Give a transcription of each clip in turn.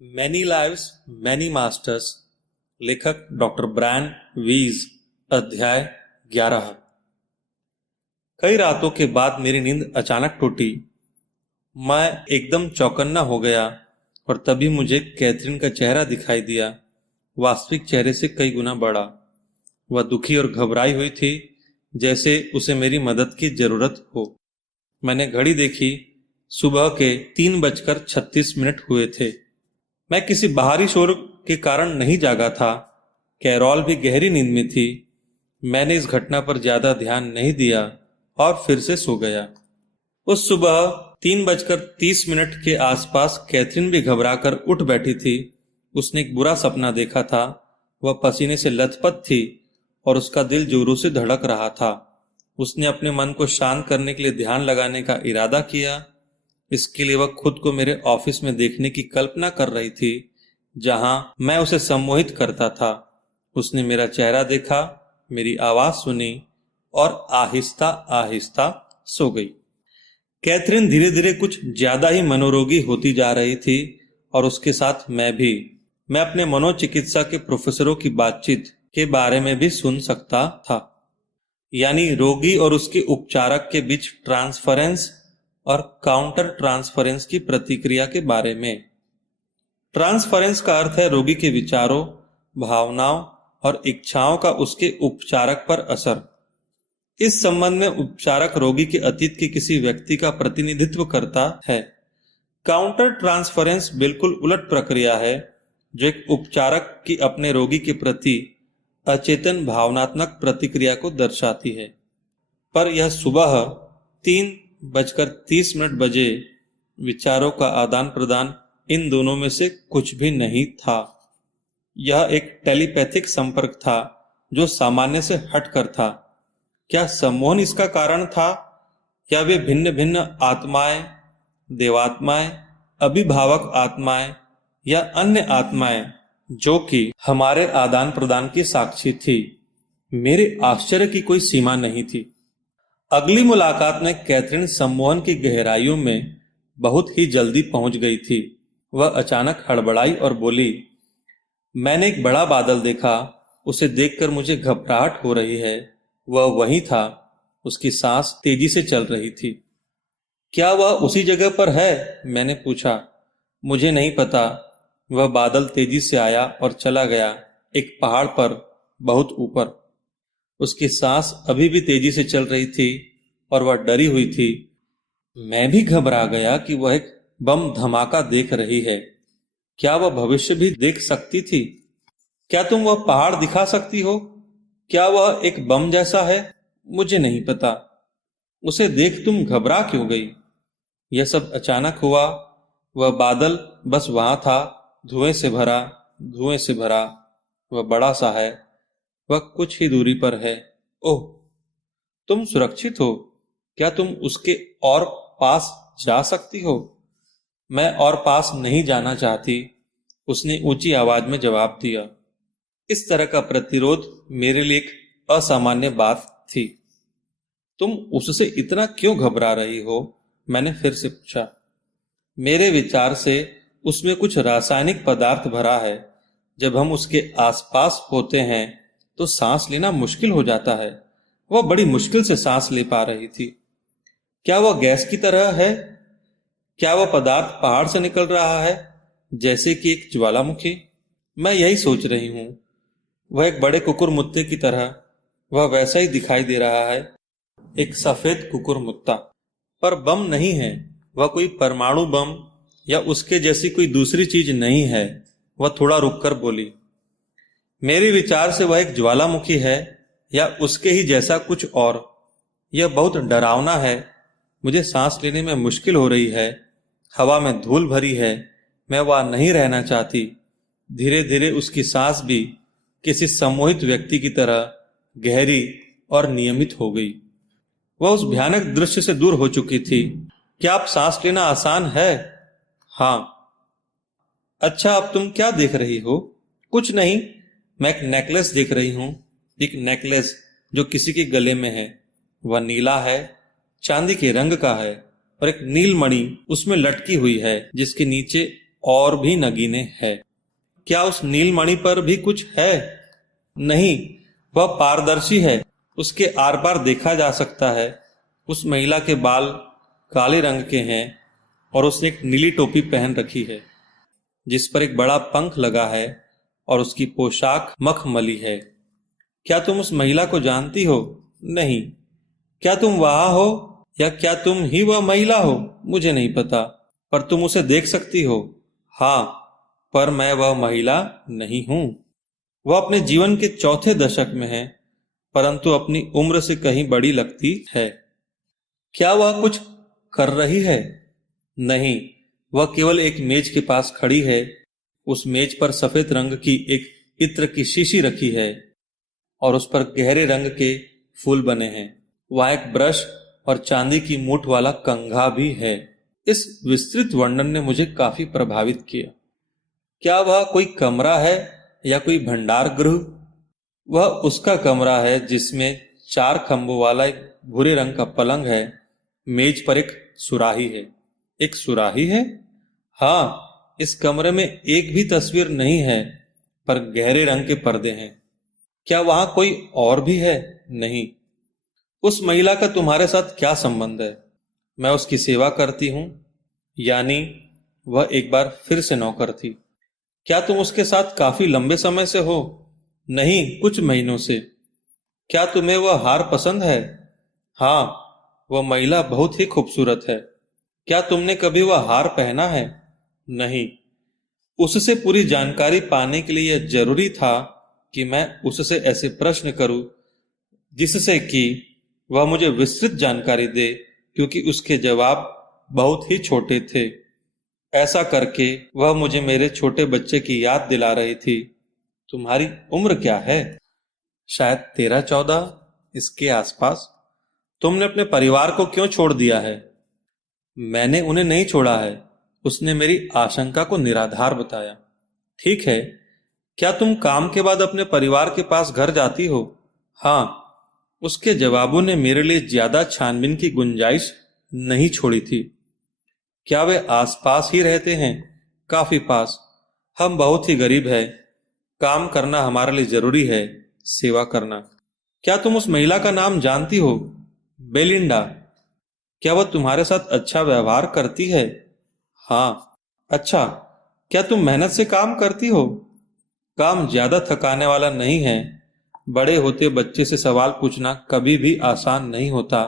Many lives many masters. लेखक doctor Brian वीज। अध्याय 11। कई रातों के बाद मेरी नींद अचानक टूटी। मैं एकदम चौकन्ना हो गया और तभी मुझे कैथरीन का चेहरा दिखाई दिया, वास्तविक चेहरे से कई गुना बड़ा। वह दुखी और घबराई हुई थी, जैसे उसे मेरी मदद की जरूरत हो। मैंने घड़ी देखी। सुबह के 3:36 हुए थे। मैं किसी बाहरी शोर के कारण नहीं जागा था। कैरोल भी गहरी नींद में थी। मैंने इस घटना पर ज्यादा ध्यान नहीं दिया और फिर से सो गया। उस सुबह 3:30 के आसपास कैथरीन भी घबराकर उठ बैठी थी। उसने एक बुरा सपना देखा था। वह पसीने से लथपथ थी और उसका दिल जोरों से धड़क रहा था। उसने अपने मन को शांत करने के लिए ध्यान लगाने का इरादा किया। इसके लिए वह खुद को मेरे ऑफिस में देखने की कल्पना कर रही थी, जहां मैं उसे सम्मोहित करता था। उसने मेरा चेहरा देखा, मेरी आवाज सुनी और आहिस्ता आहिस्ता सो गई। कैथरीन धीरे धीरे कुछ ज्यादा ही मनोरोगी होती जा रही थी और उसके साथ मैं भी। मैं अपने मनोचिकित्सा के प्रोफेसरों की बातचीत के बारे में भी सुन सकता था, यानी रोगी और उसके उपचारक के बीच ट्रांसफरेंस और काउंटर ट्रांसफरेंस की प्रतिक्रिया के बारे में। ट्रांसफरेंस का अर्थ है रोगी के विचारों, भावनाओं और इच्छाओं का उसके उपचारक पर असर। इस संबंध में उपचारक रोगी के अतीत के किसी व्यक्ति का प्रतिनिधित्व करता है। काउंटर ट्रांसफरेंस बिल्कुल उलट प्रक्रिया है, जो एक उपचारक की अपने रोगी के प्रति अचेतन भावनात्मक प्रतिक्रिया को दर्शाती है। पर यह सुबह 3:30 बजे विचारों का आदान प्रदान इन दोनों में से कुछ भी नहीं था। यह एक टेलीपैथिक संपर्क था जो सामान्य से हटकर था। क्या सम्मोहन इसका कारण था, या वे भिन्न भिन्न आत्माएं, देवात्माएं, अभिभावक आत्माएं या अन्य आत्माएं जो कि हमारे आदान प्रदान की साक्षी थी? मेरे आश्चर्य की कोई सीमा नहीं थी। अगली मुलाकात में कैथरीन सम्मोहन की गहराइयों में बहुत ही जल्दी पहुंच गई थी। वह अचानक हड़बड़ाई और बोली, मैंने एक बड़ा बादल देखा। उसे देखकर मुझे घबराहट हो रही है। वह वहीं था। उसकी सांस तेजी से चल रही थी। क्या वह उसी जगह पर है? मैंने पूछा। मुझे नहीं पता। वह बादल तेजी से आया और चला गया, एक पहाड़ पर बहुत ऊपर। उसकी सांस अभी भी तेजी से चल रही थी और वह डरी हुई थी। मैं भी घबरा गया कि वह एक बम धमाका देख रही है। क्या वह भविष्य भी देख सकती थी? क्या तुम वह पहाड़ दिखा सकती हो? क्या वह एक बम जैसा है? मुझे नहीं पता। उसे देख तुम घबरा क्यों गई? यह सब अचानक हुआ। वह बादल बस वहां था, धुएं से भरा, धुएं से भरा। वह बड़ा सा है। वह कुछ ही दूरी पर है। ओह, तुम सुरक्षित हो। क्या तुम उसके और पास जा सकती हो? मैं और पास नहीं जाना चाहती, उसने ऊंची आवाज में जवाब दिया। इस तरह का प्रतिरोध मेरे लिए एक असामान्य बात थी। तुम उससे इतना क्यों घबरा रही हो? मैंने फिर से पूछा। मेरे विचार से उसमें कुछ रासायनिक पदार्थ भरा है। जब हम उसके आसपास होते हैं तो सांस लेना मुश्किल हो जाता है। वह बड़ी मुश्किल से सांस ले पा रही थी। क्या वह गैस की तरह है? क्या वह पदार्थ पहाड़ से निकल रहा है, जैसे कि एक ज्वालामुखी? मैं यही सोच रही हूं। वह एक बड़े कुकुरमुत्ते की तरह, वह वैसा ही दिखाई दे रहा है, एक सफेद कुकुरमुत्ता। पर बम नहीं है। वह कोई परमाणु बम या उसके जैसी कोई दूसरी चीज नहीं है। वह थोड़ा रुककर बोली, मेरे विचार से वह एक ज्वालामुखी है या उसके ही जैसा कुछ और। यह बहुत डरावना है। मुझे सांस लेने में मुश्किल हो रही है। हवा में धूल भरी है। मैं वहां नहीं रहना चाहती। धीरे धीरे उसकी सांस भी किसी सम्मोहित व्यक्ति की तरह गहरी और नियमित हो गई। वह उस भयानक दृश्य से दूर हो चुकी थी। क्या अब सांस लेना आसान है? हाँ। अच्छा, अब तुम क्या देख रही हो? कुछ नहीं। मैं एक नेकलेस देख रही हूं। एक नेकलेस जो किसी के गले में है। वह नीला है, चांदी के रंग का है और एक नील मणि उसमें लटकी हुई है, जिसके नीचे और भी नगीने है। क्या उस नीलमणि पर भी कुछ है? नहीं, वह पारदर्शी है, उसके आर पार देखा जा सकता है। उस महिला के बाल काले रंग के हैं और उसने एक नीली टोपी पहन रखी है जिस पर एक बड़ा पंख लगा है और उसकी पोशाक मखमली है। क्या तुम उस महिला को जानती हो? नहीं। क्या तुम वहां हो या क्या तुम ही वह महिला हो? मुझे नहीं पता, पर तुम उसे देख सकती हो। हाँ, पर मैं वह महिला नहीं हूं। वह अपने जीवन के चौथे दशक में है, परंतु अपनी उम्र से कहीं बड़ी लगती है। क्या वह कुछ कर रही है? नहीं, वह केवल एक मेज के पास खड़ी है। उस मेज पर सफेद रंग की एक इत्र की शीशी रखी है और उस पर गहरे रंग के फूल बने हैं। वहां एक ब्रश और चांदी की मूठ वाला कंघा भी है। इस विस्तृत वर्णन ने मुझे काफी प्रभावित किया। क्या वह कोई कमरा है या कोई भंडार गृह? वह उसका कमरा है जिसमें 4 खंभों वाला एक भूरे रंग का पलंग है। मेज पर एक सुराही है। एक सुराही है? हाँ, इस कमरे में एक भी तस्वीर नहीं है, पर गहरे रंग के पर्दे हैं। क्या वहां कोई और भी है? नहीं। उस महिला का तुम्हारे साथ क्या संबंध है? मैं उसकी सेवा करती हूं, यानी वह एक बार फिर से नौकर थी। क्या तुम उसके साथ काफी लंबे समय से हो? नहीं, कुछ महीनों से। क्या तुम्हें वह हार पसंद है? हाँ, वह महिला बहुत ही खूबसूरत है। क्या तुमने कभी वह हार पहना है? नहीं। उससे पूरी जानकारी पाने के लिए यह जरूरी था कि मैं उससे ऐसे प्रश्न करूं जिससे कि वह मुझे विस्तृत जानकारी दे, क्योंकि उसके जवाब बहुत ही छोटे थे। ऐसा करके वह मुझे मेरे छोटे बच्चे की याद दिला रही थी। तुम्हारी उम्र क्या है? शायद 13-14, इसके आसपास। तुमने अपने परिवार को क्यों छोड़ दिया है? मैंने उन्हें नहीं छोड़ा है। उसने मेरी आशंका को निराधार बताया। ठीक है। क्या तुम काम के बाद अपने परिवार के पास घर जाती हो? हाँ। उसके जवाबों ने मेरे लिए ज्यादा छानबीन की गुंजाइश नहीं छोड़ी थी। क्या वे आसपास ही रहते हैं? काफी पास। हम बहुत ही गरीब हैं। काम करना हमारे लिए जरूरी है, सेवा करना। क्या तुम उस महिला का नाम जानती हो? बेलिंडा। क्या वह तुम्हारे साथ अच्छा व्यवहार करती है? हाँ। अच्छा। क्या तुम मेहनत से काम करती हो? काम ज्यादा थकाने वाला नहीं है। बड़े होते बच्चे से सवाल पूछना कभी भी आसान नहीं होता।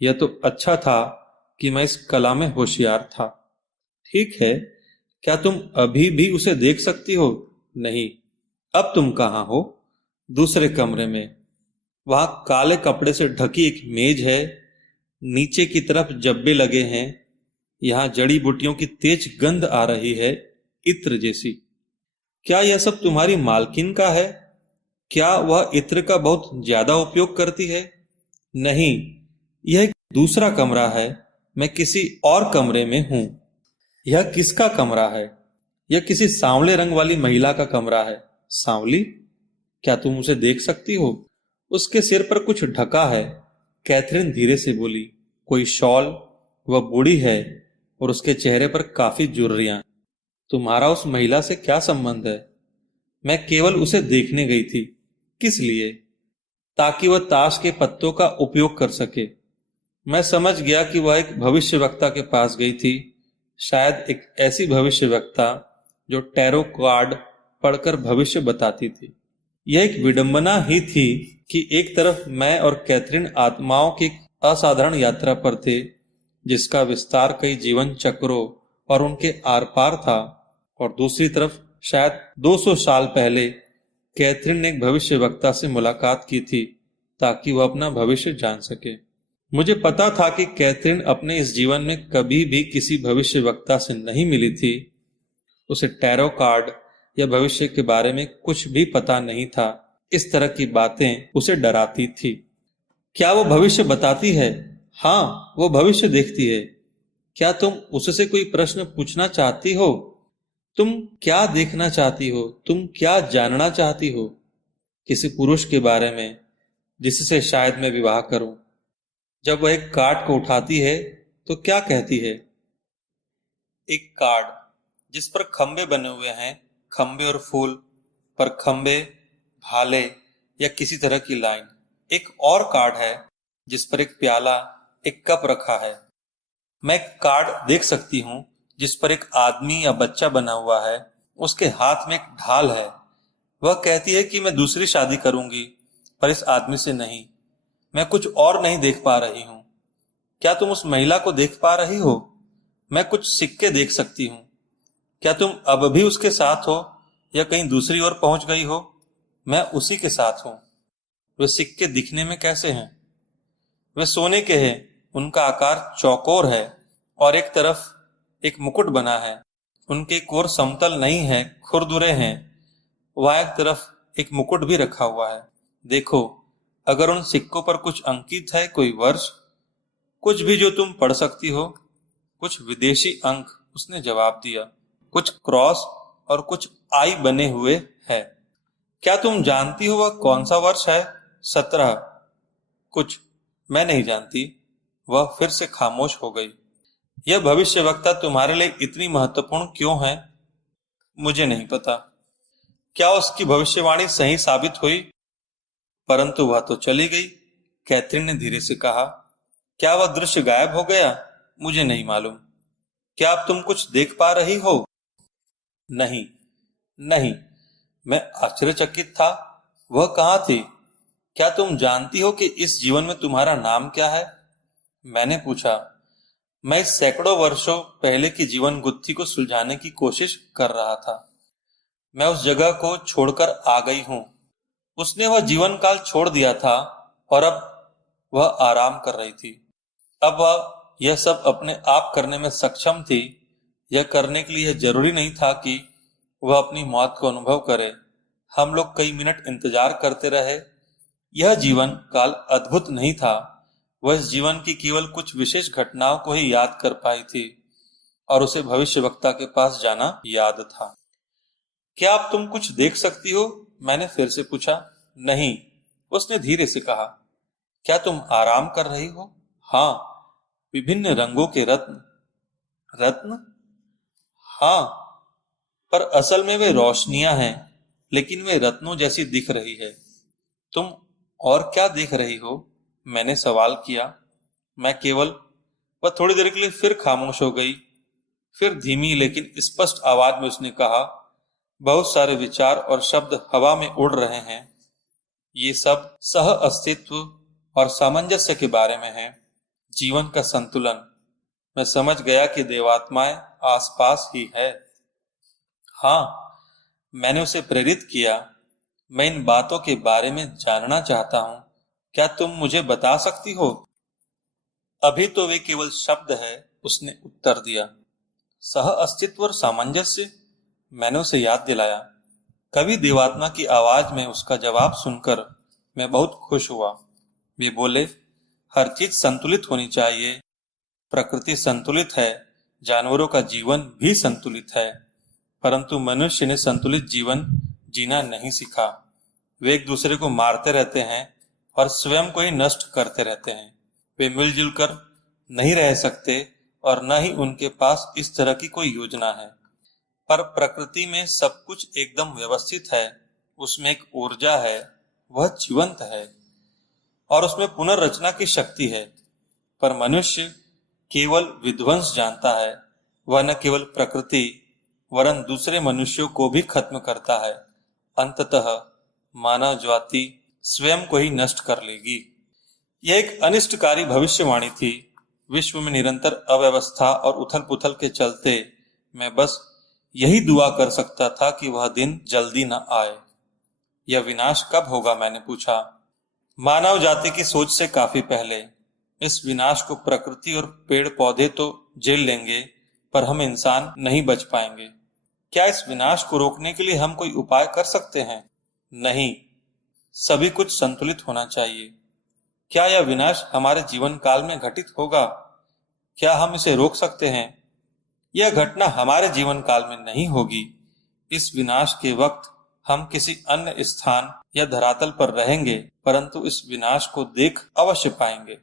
यह तो अच्छा था कि मैं इस कला में होशियार था। ठीक है। क्या तुम अभी भी उसे देख सकती हो? नहीं। अब तुम कहाँ हो? दूसरे कमरे में। वहां काले कपड़े से ढकी एक मेज है। नीचे की तरफ जब्बे लगे हैं। यहाँ जड़ी बूटियों की तेज गंध आ रही है, इत्र जैसी। क्या यह सब तुम्हारी मालकिन का है? क्या वह इत्र का बहुत ज्यादा उपयोग करती है? नहीं, यह एक दूसरा कमरा है। मैं किसी और कमरे में हूं। यह किसका कमरा है? यह किसी सांवले रंग वाली महिला का कमरा है। सांवली? क्या तुम उसे देख सकती हो? उसके सिर पर कुछ ढका है। कैथरीन धीरे से बोली। कोई शॉल? वह बूढ़ी है और उसके चेहरे पर काफी झुर्रियां। तुम्हारा उस महिला से क्या संबंध है? मैं केवल उसे देखने गई थी। किस लिए? ताकि वह ताश के पत्तों का उपयोग कर सके। मैं समझ गया कि वह एक भविष्यवक्ता के पास गई थी, शायद एक ऐसी भविष्यवक्ता जो टैरो कार्ड पढ़कर भविष्य बताती थी। यह एक विडंबना ही थी कि एक तरफ मैं और कैथरीन आत्माओं की एक असाधारण यात्रा पर थे, जिसका विस्तार कई जीवन चक्रों और उनके आर पार था, और दूसरी तरफ शायद 200 साल पहले कैथरीन ने एक भविष्यवक्ता से मुलाकात की थी ताकि वह अपना भविष्य जान सके। मुझे पता था कि कैथरीन अपने इस जीवन में कभी भी किसी भविष्यवक्ता से नहीं मिली थी। उसे टैरो कार्ड या भविष्य के बारे में कुछ भी पता नहीं था। इस तरह की बातें उसे डराती थी। क्या वो भविष्य बताती है? हाँ, वो भविष्य देखती है। क्या तुम उससे कोई प्रश्न पूछना चाहती हो? तुम क्या देखना चाहती हो? तुम क्या जानना चाहती हो? किसी पुरुष के बारे में जिससे शायद मैं विवाह करूं। जब वह एक कार्ड को उठाती है तो क्या कहती है? एक कार्ड जिस पर खंबे बने हुए हैं, खंबे और फूल पर खंबे, भाले या किसी तरह की लाइन। एक और कार्ड है जिस पर एक प्याला, एक कप रखा है। मैं एक कार्ड देख सकती हूँ जिस पर एक आदमी या बच्चा बना हुआ है। उसके हाथ में एक ढाल है। वह कहती है कि मैं दूसरी शादी करूंगी, पर इस आदमी से नहीं। मैं कुछ और नहीं देख पा रही हूँ। क्या तुम उस महिला को देख पा रही हो? मैं कुछ सिक्के देख सकती हूँ। क्या तुम अब भी उसके साथ हो या कहीं दूसरी ओर पहुंच गई हो? मैं उसी के साथ हूँ। वे सिक्के दिखने में कैसे हैं? वे सोने के हैं। उनका आकार चौकोर है और एक तरफ एक मुकुट बना है। उनके कोर समतल नहीं है, खुरदुरे हैं। वहां एक तरफ एक मुकुट भी रखा हुआ है। देखो, अगर उन सिक्कों पर कुछ अंकित है, कोई वर्ष, कुछ भी जो तुम पढ़ सकती हो। कुछ विदेशी अंक, उसने जवाब दिया। कुछ क्रॉस और कुछ आई बने हुए है। क्या तुम जानती हो वह कौन सा वर्ष है? 17। कुछ, मैं नहीं जानती। वह फिर से खामोश हो गई। यह भविष्यवक्ता तुम्हारे लिए इतनी महत्वपूर्ण क्यों है? मुझे नहीं पता। क्या उसकी भविष्यवाणी सही साबित हुई? परंतु वह तो चली गई, कैथरीन ने धीरे से कहा। क्या वह दृश्य गायब हो गया? मुझे नहीं मालूम। क्या अब तुम कुछ देख पा रही हो? नहीं, नहीं। मैं आश्चर्यचकित था। वह कहाँ थी? क्या तुम जानती हो कि इस जीवन में तुम्हारा नाम क्या है? मैंने पूछा। मैं इस सैकड़ों वर्षों पहले की जीवन गुत्थी को सुलझाने की कोशिश कर रहा था। मैं उस जगह को छोड़कर आ गई हूँ। उसने वह जीवन काल छोड़ दिया था और अब वह आराम कर रही थी। अब वह यह सब अपने आप करने में सक्षम थी। यह करने के लिए जरूरी नहीं था कि वह अपनी मौत को अनुभव करे। हम लोग कई मिनट इंतजार करते रहे। यह जीवन काल अद्भुत नहीं था। वह इस जीवन की केवल कुछ विशेष घटनाओं को ही याद कर पाई थी और उसे भविष्यवक्ता के पास जाना याद था। क्या अब तुम कुछ देख सकती हो? मैंने फिर से पूछा। नहीं, उसने धीरे से कहा। क्या तुम आराम कर रही हो? हाँ। विभिन्न रंगों के रत्न। रत्न? हाँ, पर असल में वे रोशनियां हैं, लेकिन वे रत्नों जैसी दिख रही है। तुम और क्या देख रही हो? मैंने सवाल किया। मैं केवल। वह थोड़ी देर के लिए फिर खामोश हो गई। फिर धीमी लेकिन स्पष्ट आवाज में उसने कहा, बहुत सारे विचार और शब्द हवा में उड़ रहे हैं। ये सब सह अस्तित्व और सामंजस्य के बारे में है। जीवन का संतुलन। मैं समझ गया कि देवात्माएं आसपास ही है। हाँ, मैंने उसे प्रेरित किया। मैं इन बातों के बारे में जानना चाहता हूँ। क्या तुम मुझे बता सकती हो? अभी तो वे केवल शब्द है, उसने उत्तर दिया। सह अस्तित्व और सामंजस्य? मैंने उसे याद दिलाया। कवि देवात्मा की आवाज में उसका जवाब सुनकर मैं बहुत खुश हुआ। वे बोले, हर चीज संतुलित होनी चाहिए। प्रकृति संतुलित है, जानवरों का जीवन भी संतुलित है, परंतु मनुष्य ने संतुलित जीवन जीना नहीं सीखा। वे एक दूसरे को मारते रहते हैं और स्वयं को ही नष्ट करते रहते हैं। वे मिलजुल कर नहीं रह सकते और न ही उनके पास इस तरह की कोई योजना है। पर प्रकृति में सब कुछ एकदम व्यवस्थित है। उसमें एक ऊर्जा है, वह जीवंत है और उसमें पुनर्रचना की शक्ति है। पर मनुष्य केवल विध्वंस जानता है। वह न केवल प्रकृति वरन दूसरे मनुष्यों को भी खत्म करता है। अंततः मानव जाति स्वयं को ही नष्ट कर लेगी। यह एक अनिष्टकारी भविष्यवाणी थी। विश्व में निरंतर अव्यवस्था और उथल पुथल के चलते मैं बस यही दुआ कर सकता था कि वह दिन जल्दी न आए। यह विनाश कब होगा? मैंने पूछा। मानव जाति की सोच से काफी पहले। इस विनाश को प्रकृति और पेड़ पौधे तो झेल लेंगे, पर हम इंसान नहीं बच पाएंगे। क्या इस विनाश को रोकने के लिए हम कोई उपाय कर सकते हैं? नहीं, सभी कुछ संतुलित होना चाहिए। क्या यह विनाश हमारे जीवन काल में घटित होगा? क्या हम इसे रोक सकते हैं? यह घटना हमारे जीवन काल में नहीं होगी। इस विनाश के वक्त हम किसी अन्य स्थान या धरातल पर रहेंगे, परंतु इस विनाश को देख अवश्य पाएंगे।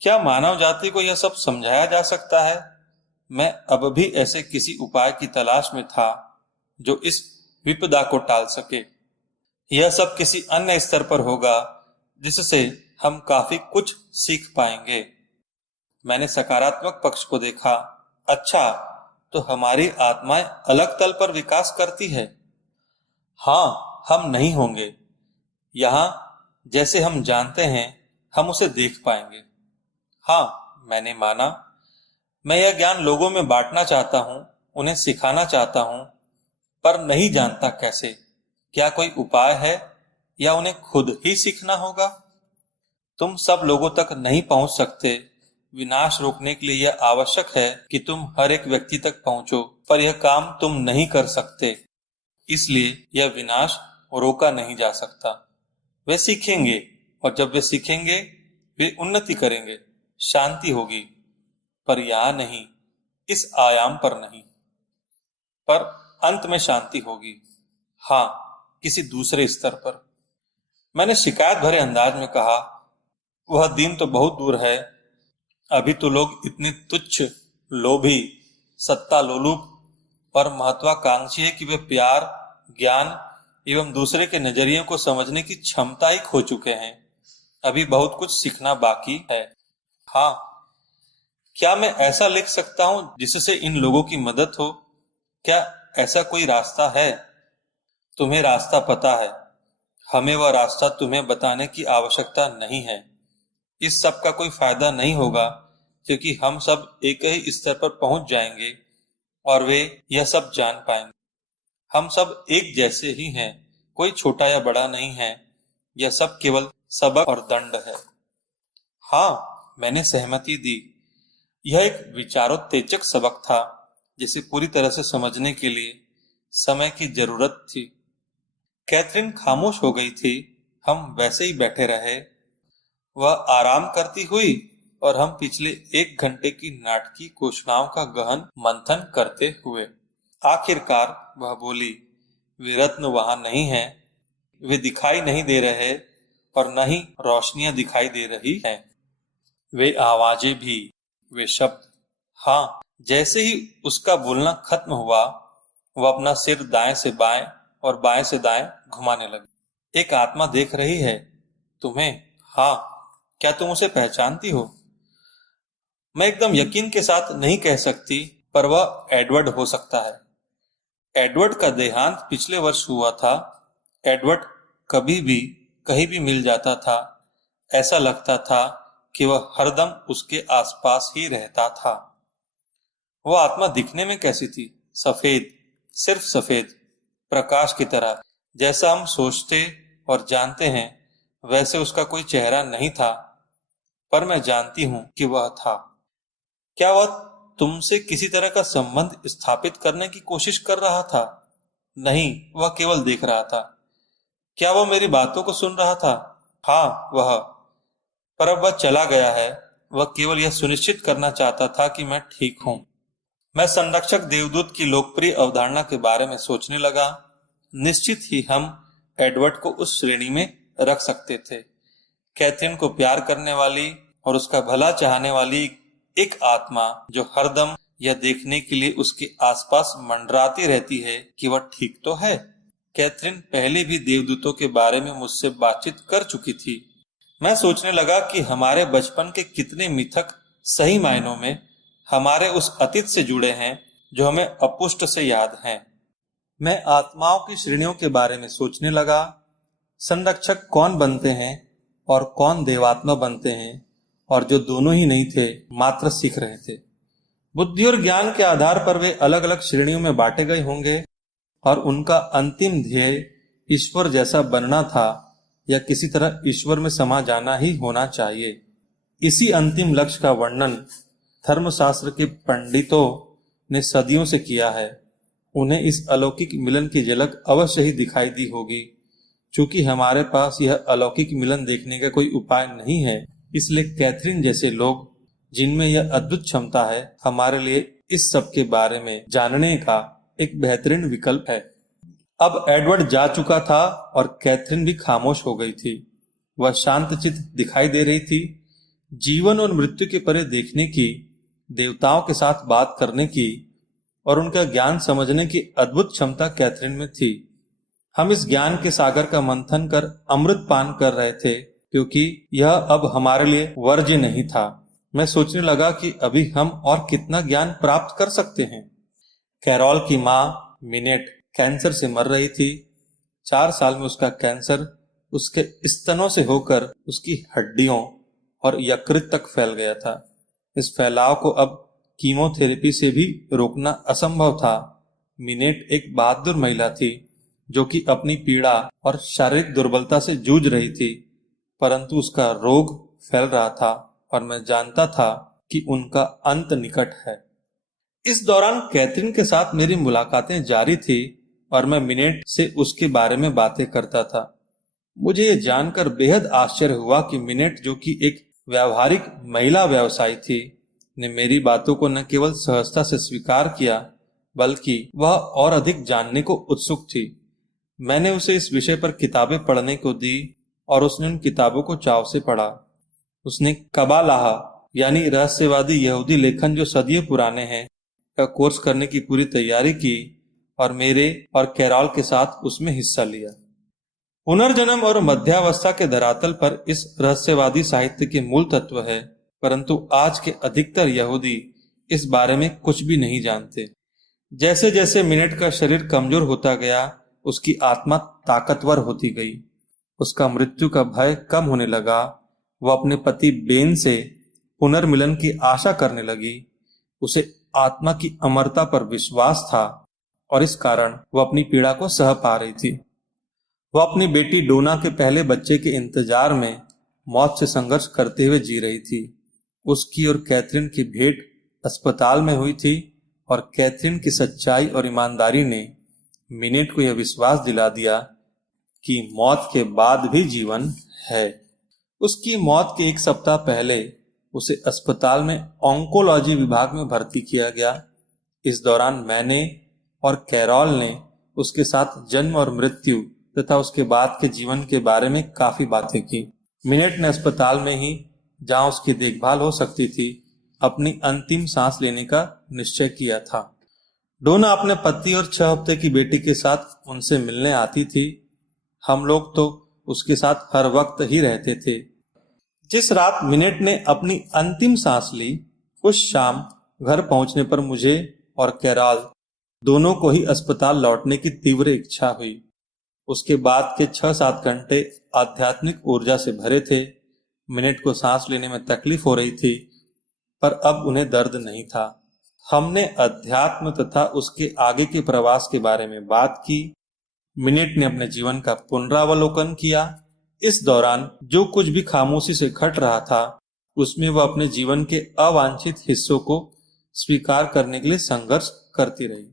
क्या मानव जाति को यह सब समझाया जा सकता है? मैं अब भी ऐसे किसी उपाय की तलाश में था जो इस विपदा को टाल सके। यह सब किसी अन्य स्तर पर होगा जिससे हम काफी कुछ सीख पाएंगे। मैंने सकारात्मक पक्ष को देखा। अच्छा, तो हमारी आत्माएं अलग तल पर विकास करती है। हाँ, हम नहीं होंगे यहाँ जैसे हम जानते हैं, हम उसे देख पाएंगे। हाँ, मैंने माना। मैं यह ज्ञान लोगों में बांटना चाहता हूँ, उन्हें सिखाना चाहता हूँ, पर नहीं जानता कैसे। क्या कोई उपाय है या उन्हें खुद ही सीखना होगा? तुम सब लोगों तक नहीं पहुंच सकते। विनाश रोकने के लिए यह आवश्यक है कि तुम हर एक व्यक्ति तक पहुंचो, पर यह काम तुम नहीं कर सकते। इसलिए यह विनाश रोका नहीं जा सकता। वे सीखेंगे, और जब वे सीखेंगे वे उन्नति करेंगे, शांति होगी, पर यहां नहीं, इस आयाम पर नहीं, पर अंत में शांति होगी। हाँ, किसी दूसरे स्तर पर। मैंने शिकायत भरे अंदाज में कहा, वह दिन तो बहुत दूर है। अभी तो लोग इतने तुच्छ, लोभी, सत्ता लोलुप और महत्वाकांक्षी है कि वे प्यार, ज्ञान एवं दूसरे के नजरियों को समझने की क्षमता ही खो चुके हैं। अभी बहुत कुछ सीखना बाकी है। हाँ, क्या मैं ऐसा लिख सकता हूं जिससे इन लोगों की मदद हो? क्या ऐसा कोई रास्ता है? तुम्हें रास्ता पता है। हमें वह रास्ता तुम्हें बताने की आवश्यकता नहीं है। इस सब का कोई फायदा नहीं होगा, क्योंकि हम सब एक ही स्तर पर पहुंच जाएंगे और वे यह सब जान पाएंगे। हम सब एक जैसे ही हैं, कोई छोटा या बड़ा नहीं है। यह सब केवल सबक और दंड है। हाँ, मैंने सहमति दी। यह एक विचारोत्तेजक सबक था जिसे पूरी तरह से समझने के लिए समय की जरूरत थी। कैथरीन खामोश हो गई थी। हम वैसे ही बैठे रहे। वह आराम करती हुई और हम पिछले 1 घंटे की नाटकीय घोषणाओं का गहन मंथन करते हुए। आखिरकार वह बोली, वे रत्न वहां नहीं हैं, वे दिखाई नहीं दे रहे और न ही रोशनियां दिखाई दे रही हैं। वे आवाजें भी, वे शब्द। हाँ, जैसे ही उसका बोलना खत्म हुआ, वह अपना सिर दाएं से बाएं और बाएं से दाएं घुमाने लगी। एक आत्मा देख रही है तुम्हें। हाँ, क्या तुम उसे पहचानती हो? मैं एकदम यकीन के साथ नहीं कह सकती, पर वह एडवर्ड हो सकता है। एडवर्ड का देहांत पिछले वर्ष हुआ था। एडवर्ड कभी भी कहीं भी मिल जाता था। ऐसा लगता था कि वह हरदम उसके आसपास ही रहता था। वह आत्मा दिखने में कैसी थी? सफेद, सिर्फ सफेद, प्रकाश की तरह। जैसा हम सोचते और जानते हैं वैसे उसका कोई चेहरा नहीं था, पर मैं जानती हूं कि वह था। क्या वह तुमसे किसी तरह का संबंध स्थापित करने की कोशिश कर रहा था? नहीं, वह केवल देख रहा था। क्या वह मेरी बातों को सुन रहा था? हाँ, वह। पर अब वह चला गया है। वह केवल यह सुनिश्चित करना चाहता था कि मैं ठीक हूं। मैं संरक्षक देवदूत की लोकप्रिय अवधारणा के बारे में सोचने लगा। निश्चित ही हम एडवर्ड को उस श्रेणी में रख सकते थे। कैथरीन को प्यार करने वाली और उसका भला चाहने वाली एक आत्मा जो हरदम यह देखने के लिए उसके आसपास मंडराती रहती है कि वह ठीक तो है। कैथरीन पहले भी देवदूतों के बारे में मुझसे बातचीत कर चुकी थी। मैं सोचने लगा कि हमारे बचपन के कितने मिथक सही मायनों में हमारे उस अतीत से जुड़े हैं जो हमें अपुष्ट से याद हैं। मैं आत्माओं की श्रेणियों के बारे में सोचने लगा। संरक्षक कौन बनते हैं और कौन देवात्मा बनते हैं, और जो दोनों ही नहीं थे, मात्र सीख रहे थे। बुद्धि और ज्ञान के आधार पर वे अलग अलग श्रेणियों में बांटे गए होंगे और उनका अंतिम ध्येय ईश्वर जैसा बनना था या किसी तरह ईश्वर में समा जाना ही होना चाहिए। इसी अंतिम लक्ष्य का वर्णन धर्मशास्त्र के पंडितों ने सदियों से किया है। उन्हें इस अलौकिक मिलन की झलक अवश्य ही दिखाई दी होगी। चूंकि हमारे पास यह अलौकिक मिलन देखने का कोई उपाय नहीं है, इसलिए कैथरीन जैसे लोग जिनमें यह अद्भुत क्षमता है, हमारे लिए इस सब के बारे में जानने का एक बेहतरीन विकल्प है। अब एडवर्ड जा चुका था और कैथरीन भी खामोश हो गई थी। वह शांतचित्त दिखाई दे रही थी। जीवन और मृत्यु के परे देखने की देवताओं के साथ बात करने की और उनका ज्ञान समझने की अद्भुत क्षमता कैथरीन में थी। हम इस ज्ञान के सागर का मंथन कर अमृत पान कर रहे थे, क्योंकि यह अब हमारे लिए वर्ज्य नहीं था। मैं सोचने लगा कि अभी हम और कितना ज्ञान प्राप्त कर सकते हैं। कैरोल की माँ मिनेट कैंसर से मर रही थी। 4 साल में उसका कैंसर उसके स्तनों से होकर उसकी हड्डियों और यकृत तक फैल गया था। इस फैलाव को अब कीमोथेरेपी से भी रोकना असंभव था। मिनेट एक बहादुर महिला थी जो कि अपनी पीड़ा और शारीरिक दुर्बलता से जूझ रही थी, परंतु उसका रोग फैल रहा था और मैं जानता था कि उनका अंत निकट है। इस दौरान कैथरीन के साथ मेरी मुलाकातें जारी थी और मैं मिनेट से उसके बारे में बातें करता था। मुझे ये जानकर बेहद आश्चर्य हुआ कि मिनेट, जो कि एक व्यावहारिक महिला व्यवसायी थी, ने मेरी बातों को न केवल सहजता से स्वीकार किया, बल्कि वह और अधिक जानने को उत्सुक थी। मैंने उसे इस विषय पर किताबें पढ़ने को दी और उसने उन किताबों को चाव से पढ़ा। उसने कबालाह यानी रहस्यवादी यहूदी लेखन जो सदियों पुराने हैं का कोर्स करने की पूरी तैयारी की और मेरे और कैरोल के साथ उसमें हिस्सा लिया। पुनर्जन्म और मध्यावस्था के धरातल पर इस रहस्यवादी साहित्य के मूल तत्व है, परंतु आज के अधिकतर यहूदी इस बारे में कुछ भी नहीं जानते। जैसे जैसे मिनेट का शरीर कमजोर होता गया, उसकी आत्मा ताकतवर होती गई। उसका मृत्यु का भय कम होने लगा। वह अपने पति बेन से पुनर्मिलन की आशा करने लगी। उसे आत्मा की अमरता पर विश्वास था और इस कारण वह अपनी पीड़ा को सह पा रही थी। वह अपनी बेटी डोना के पहले बच्चे के इंतजार में मौत से संघर्ष करते हुए जी रही थी। उसकी और कैथरीन की भेंट अस्पताल में हुई थी और कैथरीन की सच्चाई और ईमानदारी ने मिनेट को यह विश्वास दिला दिया कि मौत के बाद भी जीवन है। उसकी मौत के 1 सप्ताह पहले उसे अस्पताल में ऑन्कोलॉजी विभाग में भर्ती किया गया। इस दौरान मैंने और कैरोल ने उसके साथ जन्म और मृत्यु तथा उसके बाद के जीवन के बारे में काफी बातें की। मिनेट ने अस्पताल में ही, जहां उसकी देखभाल हो सकती थी, अपनी अंतिम सांस लेने का निश्चय किया था। डोना अपने पति और 6 हफ्ते की बेटी के साथ उनसे मिलने आती थी। हम लोग तो उसके साथ हर वक्त ही रहते थे। जिस रात मिनेट ने अपनी अंतिम सांस ली, उस शाम घर पहुंचने पर मुझे और कैरोल दोनों को ही अस्पताल लौटने की तीव्र इच्छा हुई। उसके बाद के 6-7 घंटे आध्यात्मिक ऊर्जा से भरे थे। मिनेट को सांस लेने में तकलीफ हो रही थी, पर अब उन्हें दर्द नहीं था। हमने अध्यात्म तथा उसके आगे के प्रवास के बारे में बात की। मिनेट ने अपने जीवन का पुनरावलोकन किया। इस दौरान जो कुछ भी खामोशी से घट रहा था, उसमें वह अपने जीवन के अवांछित हिस्सों को स्वीकार करने के लिए संघर्ष करती रही।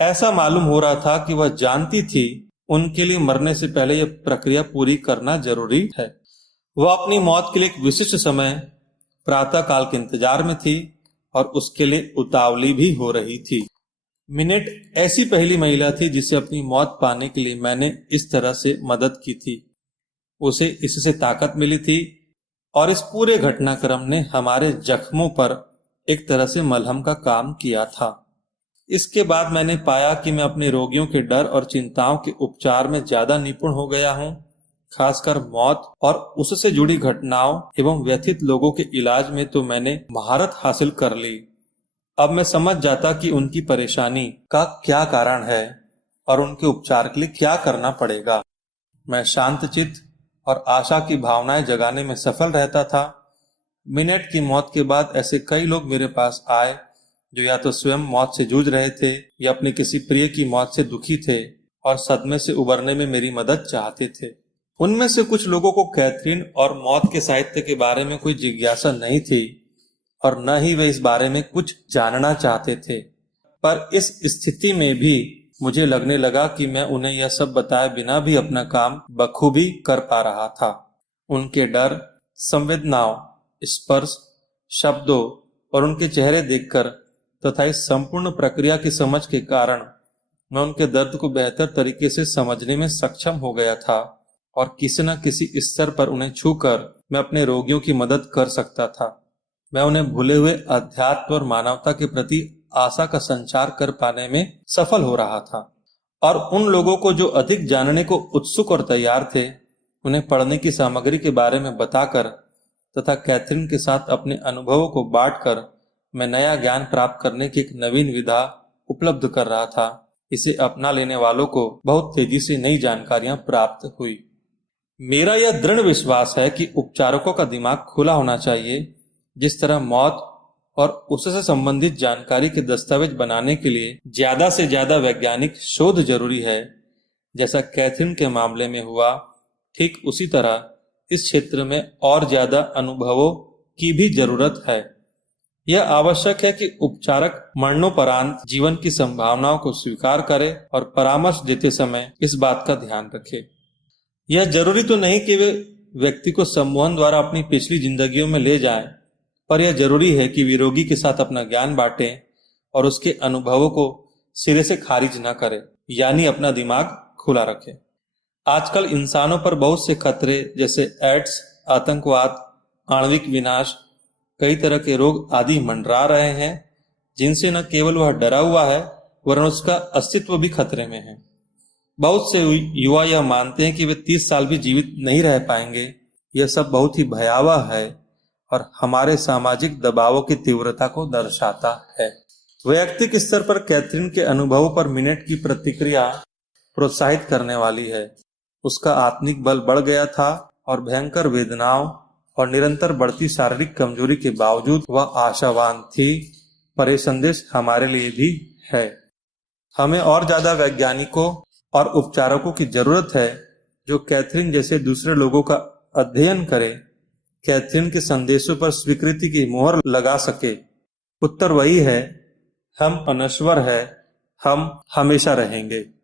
ऐसा मालूम हो रहा था कि वह जानती थी उनके लिए मरने से पहले यह प्रक्रिया पूरी करना जरूरी है। वह अपनी मौत के लिए एक विशिष्ट समय प्रातः काल के इंतजार में थी और उसके लिए उतावली भी हो रही थी। मिनेट ऐसी पहली महिला थी जिसे अपनी मौत पाने के लिए मैंने इस तरह से मदद की थी। उसे इससे ताकत मिली थी और इस पूरे घटनाक्रम ने हमारे जख्मों पर एक तरह से मलहम का काम किया था। इसके बाद मैंने पाया कि मैं अपने रोगियों के डर और चिंताओं के उपचार में ज्यादा निपुण हो गया हूँ। खासकर मौत और उससे जुड़ी घटनाओं एवं व्यथित लोगों के इलाज में तो मैंने महारत हासिल कर ली। अब मैं समझ जाता कि उनकी परेशानी का क्या कारण है और उनके उपचार के लिए क्या करना पड़ेगा। मैं शांतचित्त और आशा की भावनाएं जगाने में सफल रहता था। मिनेट की मौत के बाद ऐसे कई लोग मेरे पास आए जो या तो स्वयं मौत से जूझ रहे थे या अपने किसी प्रिय की मौत से दुखी थे और सदमे से उबरने में मेरी मदद चाहते थे। उनमें से कुछ लोगों को कैथरीन और मौत के साहित्य के बारे में कोई जिज्ञासा नहीं थी और न ही वे इस बारे में कुछ जानना चाहते थे, पर इस स्थिति में भी मुझे लगने लगा कि मैं उन्हें यह सब बताए बिना भी अपना काम बखूबी कर पा रहा था। उनके डर, संवेदनाओं, स्पर्श, शब्दों और उनके चेहरे देखकर तथा इस संपूर्ण प्रक्रिया की समझ के कारण मैं उनके दर्द को बेहतर तरीके से समझने में सक्षम हो गया था और किसी न किसी स्तर पर उन्हें छूकर मैं अपने रोगियों की मदद कर सकता था। मैं उन्हें भूले हुए अध्यात्म और मानवता के प्रति आशा का संचार कर पाने में सफल हो रहा था। और उन लोगों को जो अधिक जानने को उत्सुक और तैयार थे, उन्हें पढ़ने की सामग्री के बारे में बताकर तथा कैथरीन के साथ अपने अनुभवों को बांटकर मैं नया ज्ञान प्राप्त करने की एक नवीन विधा उपलब्ध कर रहा था। इसे अपना लेने वालों को बहुत तेजी से नई जानकारियां प्राप्त हुई। मेरा यह दृढ़ विश्वास है कि उपचारकों का दिमाग खुला होना चाहिए। जिस तरह मौत और उससे संबंधित जानकारी के दस्तावेज बनाने के लिए ज्यादा से ज्यादा वैज्ञानिक शोध जरूरी है, जैसा कैथरीन के मामले में हुआ, ठीक उसी तरह इस क्षेत्र में और ज्यादा अनुभवों की भी जरूरत है। यह आवश्यक है कि उपचारक मरणोपरांत जीवन की संभावनाओं को स्वीकार करे और परामर्श देते समय इस बात का ध्यान रखे। यह जरूरी तो नहीं कि वे व्यक्ति को सम्मोहन द्वारा अपनी पिछली जिंदगियों में ले जाएं, पर यह जरूरी है कि वे रोगी के साथ अपना ज्ञान बांटें और उसके अनुभवों को सिरे से खारिज न करें, यानी अपना दिमाग खुला रखें। आजकल इंसानों पर बहुत से खतरे जैसे एड्स, आतंकवाद, आणविक विनाश, कई तरह के रोग आदि मंडरा रहे हैं, जिनसे न केवल वह डरा हुआ है वरन उसका अस्तित्व भी खतरे में है। बहुत से युवा यह मानते हैं कि वे 30 साल भी जीवित नहीं रह पाएंगे। यह सब बहुत ही भयावह है और हमारे सामाजिक दबावों की तीव्रता को दर्शाता है। वैयक्तिक स्तर पर कैथरीन के अनुभवों पर मिनट की प्रतिक्रिया प्रोत्साहित करने वाली है। उसका आत्मिक बल बढ़ गया था और भयंकर वेदनाओं और निरंतर बढ़ती शारीरिक कमजोरी के बावजूद वह आशावान थी। पर यह संदेश हमारे लिए भी है। हमें और ज्यादा वैज्ञानिकों और उपचारकों की जरूरत है जो कैथरीन जैसे दूसरे लोगों का अध्ययन करें, कैथरीन के संदेशों पर स्वीकृति की मोहर लगा सके। उत्तर वही है, हम अनश्वर है, हम हमेशा रहेंगे।